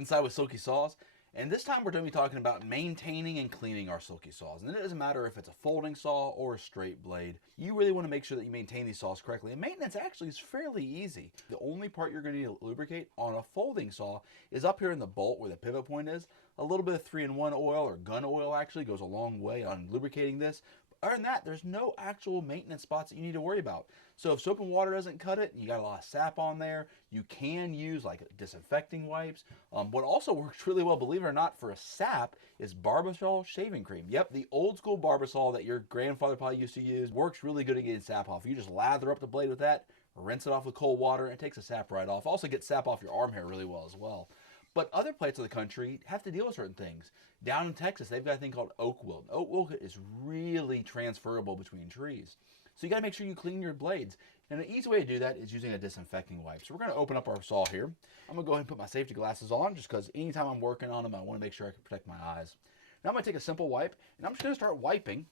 inside with Silky Saws. And this time we're going to be talking about maintaining and cleaning our Silky Saws. And it doesn't matter if it's a folding saw or a straight blade. You really want to make sure that you maintain these saws correctly. And maintenance actually is fairly easy. The only part you're going to need to lubricate on a folding saw is up here in the bolt where the pivot point is. A little bit of 3-in-1 oil or gun oil actually goes a long way on lubricating this. Other than that, there's no actual maintenance spots that you need to worry about. So if soap and water doesn't cut it, you got a lot of sap on there, you can use like disinfecting wipes. What also works really well, believe it or not, for a sap is Barbasol shaving cream. Yep, the old school Barbasol that your grandfather probably used to use works really good at getting sap off. You just lather up the blade with that, rinse it off with cold water, and it takes the sap right off. Also gets sap off your arm hair really well as well. But other places of the country have to deal with certain things. Down in Texas, they've got a thing called oak wilt. Oak wilt is really transferable between trees. So you gotta make sure you clean your blades. And an easy way to do that is using a disinfecting wipe. So we're gonna open up our saw here. I'm gonna go ahead and put my safety glasses on just because anytime I'm working on them, I wanna make sure I can protect my eyes. Now I'm gonna take a simple wipe and I'm just gonna start wiping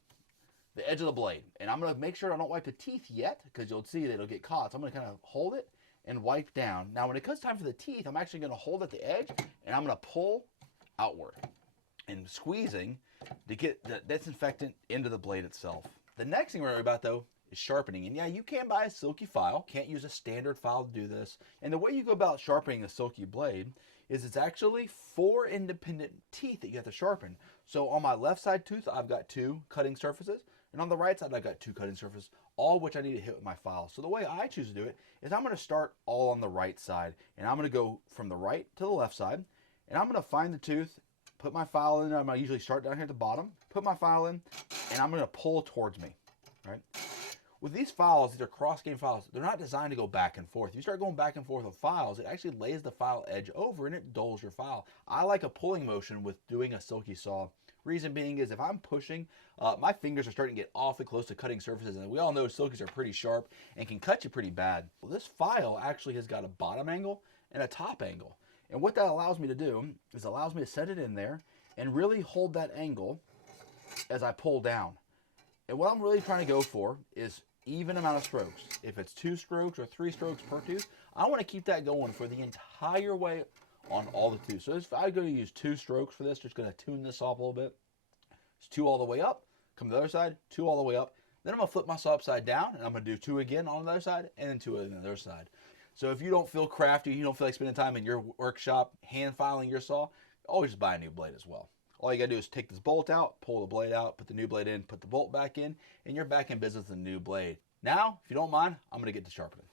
the edge of the blade. And I'm gonna make sure I don't wipe the teeth yet because you'll see that it'll get caught. So I'm gonna kind of hold it and wipe down. Now when it comes time for the teeth, I'm actually going to hold at the edge and I'm going to pull outward and squeezing to get the disinfectant into the blade itself. The next thing we're worried about though is sharpening. And yeah, you can buy a silky file. Can't use a standard file to do this. And the way you go about sharpening a silky blade is it's actually 4 independent teeth that you have to sharpen. So on my left side tooth, I've got 2 cutting surfaces. And on the right side, I've got 2 cutting surfaces, all which I need to hit with my file. So the way I choose to do it is I'm going to start all on the right side. And I'm going to go from the right to the left side. And I'm going to find the tooth, put my file in. I'm going to usually start down here at the bottom, put my file in, and I'm going to pull towards me. Right? With these files, these are cross-grain files. They're not designed to go back and forth. If you start going back and forth with files, it actually lays the file edge over and it dulls your file. I like a pulling motion with doing a silky saw. Reason being is if I'm pushing, my fingers are starting to get awfully close to cutting surfaces, and we all know silkies are pretty sharp and can cut you pretty bad. Well, this file actually has got a bottom angle and a top angle. And what that allows me to do is it allows me to set it in there and really hold that angle as I pull down. And what I'm really trying to go for is even amount of strokes. If it's 2 strokes or 3 strokes per tooth, I want to keep that going for the entire way on all the tooths. So if I'm going to use 2 strokes for this, just going to tune this off a little bit. It's 2 all the way up, come to the other side, 2 all the way up. Then I'm going to flip my saw upside down and I'm going to do 2 again on the other side and then 2 on the other side. So if you don't feel crafty, you don't feel like spending time in your workshop hand filing your saw, always just buy a new blade as well. All you gotta do is take this bolt out, pull the blade out, put the new blade in, put the bolt back in, and you're back in business with a new blade. Now, if you don't mind, I'm gonna get to sharpening.